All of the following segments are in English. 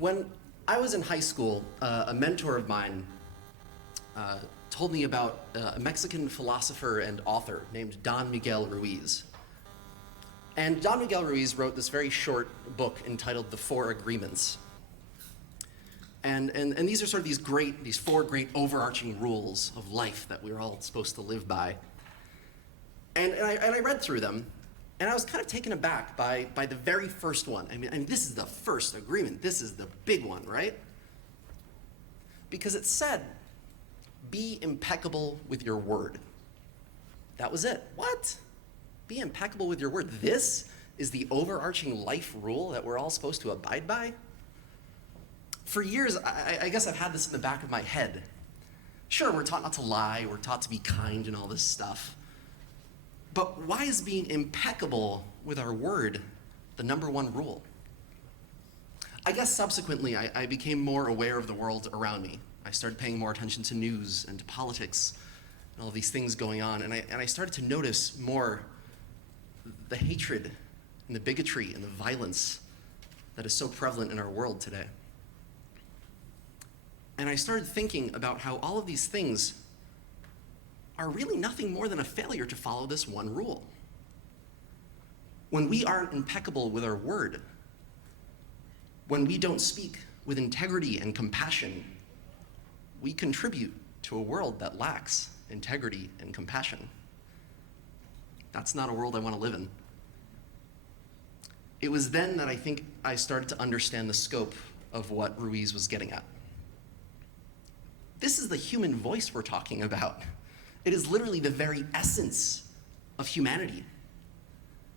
When I was in high school, a mentor of mine told me about a Mexican philosopher and author named Don Miguel Ruiz. And Don Miguel Ruiz wrote this very short book entitled The Four Agreements. And these are sort of these four great overarching rules of life that we're all supposed to live by. And I read through them, and I was kind of taken aback by the very first one. I mean, this is the first agreement. This is the big one, right? Because it said, be impeccable with your word. That was it. What? Be impeccable with your word. This is the overarching life rule that we're all supposed to abide by? For years, I guess I've had this in the back of my head. Sure, we're taught not to lie, we're taught to be kind and all this stuff. But why is being impeccable with our word the number one rule? I guess subsequently, I became more aware of the world around me. I started paying more attention to news and to politics and all these things going on, and I started to notice more the hatred and the bigotry and the violence that is so prevalent in our world today. And I started thinking about how all of these things are really nothing more than a failure to follow this one rule. When we aren't impeccable with our word, when we don't speak with integrity and compassion, we contribute to a world that lacks integrity and compassion. That's not a world I want to live in. It was then that I think I started to understand the scope of what Ruiz was getting at. This is the human voice we're talking about. It is literally the very essence of humanity.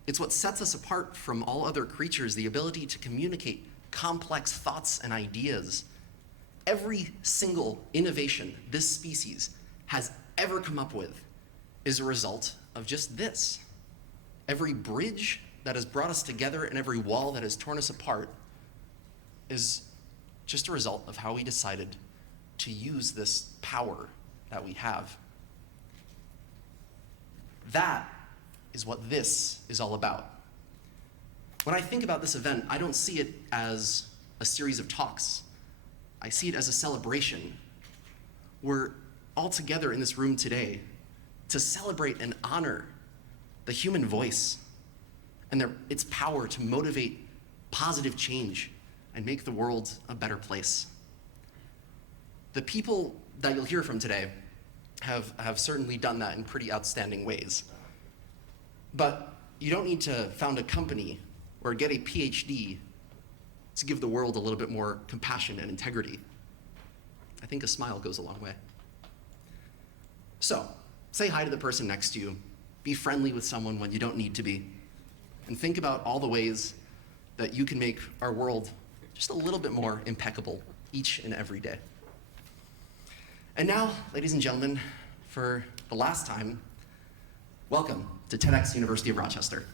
It's what sets us apart from all other creatures, the ability to communicate complex thoughts and ideas. Every single innovation this species has ever come up with is a result of just this. Every bridge that has brought us together and every wall that has torn us apart is just a result of how we decided to use this power that we have. That is what this is all about. When I think about this event, I don't see it as a series of talks. I see it as a celebration. We're all together in this room today to celebrate and honor the human voice and its power to motivate positive change and make the world a better place. The people that you'll hear from today have certainly done that in pretty outstanding ways. But you don't need to found a company or get a PhD to give the world a little bit more compassion and integrity. I think a smile goes a long way. So, say hi to the person next to you, be friendly with someone when you don't need to be, and think about all the ways that you can make our world just a little bit more impeccable each and every day. And now, ladies and gentlemen, for the last time, welcome to TEDx University of Rochester.